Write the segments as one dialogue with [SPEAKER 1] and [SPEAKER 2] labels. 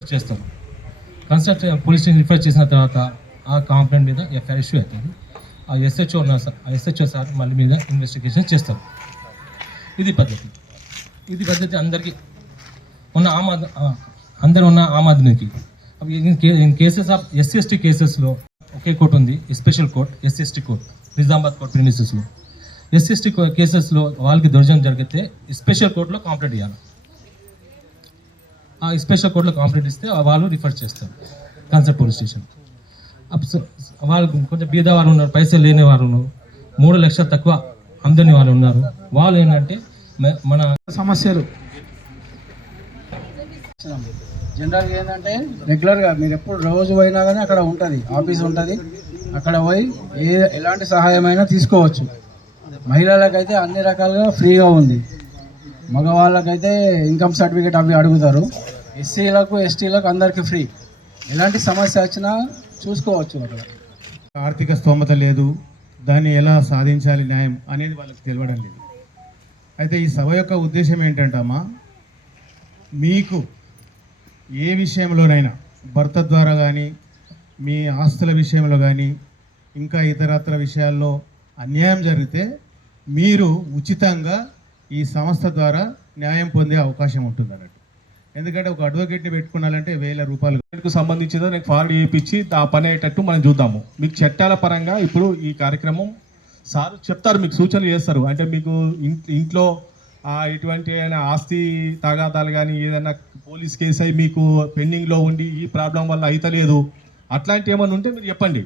[SPEAKER 1] చేస్తారు construct police station refer చేసిన తర్వాత ఆ కంప్లైంట్ మీద ఎఫ్ఐఆర్ ఇష్యూ అవుతుంది. ఆ ఎస్హెచ్ఓ ఉన్న సార్ ఆ ఎస్హెచ్ఓ సార్ మళ్ళీ మీద ఇన్వెస్టిగేషన్ చేస్తారు. ఇది పద్ధతి. ఇది పద్ధతి అందరికీ ఉన్న ఆమ్ ఆద్- అందరు ఉన్న ఆమ్ ఆద్మీకి. In cases of SC ST కేసెస్లో ఒకే కోర్ట్ ఉంది special court SC ST court Nizamabad court ప్రిమిసెస్లో SC ST కేసెస్లో వాళ్ళకి దౌర్జన్యం జరిగితే స్పెషల్ కోర్టులో కాంప్లైంట్ ఇవ్వాలి ఆ స్పెషల్ కోర్టులో కాంప్లైంట్ ఇస్తే వాళ్ళు రిఫర్ చేస్తారు. కన్సర్ట్ పోలీస్ స్టేషన్ వాళ్ళు కొంచెం బీద వాళ్ళు ఉన్నారు పైసలు లేని వారు ఉన్నారు. మూడు లక్షలు తక్కువ అందని వాళ్ళు ఉన్నారు. వాళ్ళు ఏంటంటే మన
[SPEAKER 2] సమస్యలు. జనరల్గా ఏంటంటే రెగ్యులర్గా మీరు ఎప్పుడు రోజు పోయినా కానీ అక్కడ ఉంటుంది ఆఫీస్ ఉంటుంది. అక్కడ పోయి ఏ ఎలాంటి సహాయమైనా తీసుకోవచ్చు. మహిళలకైతే అన్ని రకాలుగా ఫ్రీగా ఉంది. మగవాళ్ళకైతే ఇన్కమ్ సర్టిఫికేట్ అవి అడుగుతారు. ఎస్సీలకు ఎస్టీలకు అందరికీ ఫ్రీ ఎలాంటి సమస్య వచ్చినా చూసుకోవచ్చు అక్కడ.
[SPEAKER 3] ఆర్థిక స్తోమత లేదు. దాన్ని ఎలా సాధించాలి న్యాయం అనేది వాళ్ళకి తెలియడం లేదు. అయితే ఈ సభ యొక్క ఉద్దేశం ఏంటంటమ్మా మీకు ఏ విషయంలోనైనా భర్త ద్వారా కానీ మీ ఆస్తుల విషయంలో కానీ ఇంకా ఇతరత్ర విషయాల్లో అన్యాయం జరిగితే మీరు ఉచితంగా ఈ సంస్థ ద్వారా న్యాయం పొందే అవకాశం ఉంటుంది అన్నట్టు ఎందుకంటే ఒక అడ్వకేట్ని పెట్టుకున్నాలంటే వేల రూపాయలు.
[SPEAKER 4] కు సంబంధించిందో నేను ఫార్వర్డ్ చేయించి ఆ పని అయ్యేటట్టు మనం చూద్దాము. మీకు చట్టాల పరంగా ఇప్పుడు ఈ కార్యక్రమం సార్ చెప్తారు మీకు సూచనలు చేస్తారు. అంటే మీకు ఇంట్లో ఎటువంటి అయినా ఆస్తి తగాదాలు కానీ ఏదైనా పోలీస్ కేసు అయి మీకు పెండింగ్లో ఉండి ఈ ప్రాబ్లం వల్ల అయితలేదు అట్లాంటి ఏమైనా ఉంటే మీరు చెప్పండి.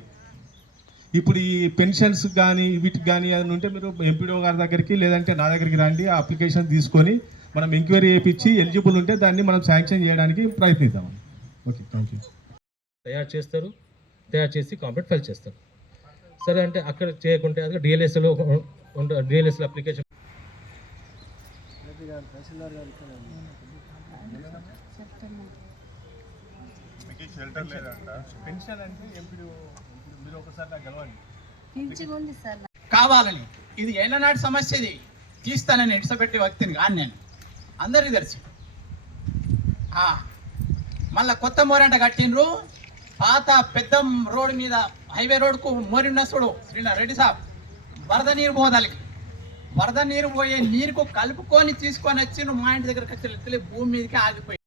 [SPEAKER 4] ఇప్పుడు ఈ పెన్షన్స్ కానీ వీటికి కానీ ఏమైనా ఉంటే మీరు ఎంపీడో గారి దగ్గరికి లేదంటే నా దగ్గరికి రండి ఆ అప్లికేషన్ తీసుకొని మనం ఎంక్వైరీ చేయించి ఎలిజిబుల్ ఉంటే దాన్ని మనం శాంక్షన్ చేయడానికి ప్రయత్నిద్దాం. Okay thank you.
[SPEAKER 1] తయారు చేస్తారు తయారు చేసి కాంప్లైంట్ ఫైల్ చేస్తారు. సరే అంటే అక్కడ చేయకుంటే అది డిఎల్ఎస్లో డిఎల్ఎస్లో అప్లికేషన్.
[SPEAKER 4] పెన్షన్ అంటే ఎంపీడీ మీరు ఒకసారి నాకు గెలవండి.
[SPEAKER 5] పింఛనుంది సార్.
[SPEAKER 6] కావాలని. ఇది ఏళ్ళనాటి సమస్య ఇది తీస్తానని ఇడిసపెట్టే వ్యక్తిని కాను నేను. అందరికీ తెలుసు. ఆ, మళ్ళా కొత్త మోరంట కట్టిండ్రు. పాత పెద్ద రోడ్డు మీద హైవే రోడ్కు మోరిన్న చూడు శ్రీనా రెడ్డి సాబ్. వరద నీరు పోదాలికి. వరద నీరు పోయే నీరుకు కలుపుకొని తీసుకొని వచ్చి మా ఇంటి దగ్గరకు వచ్చి భూమి మీదకి ఆగిపోయి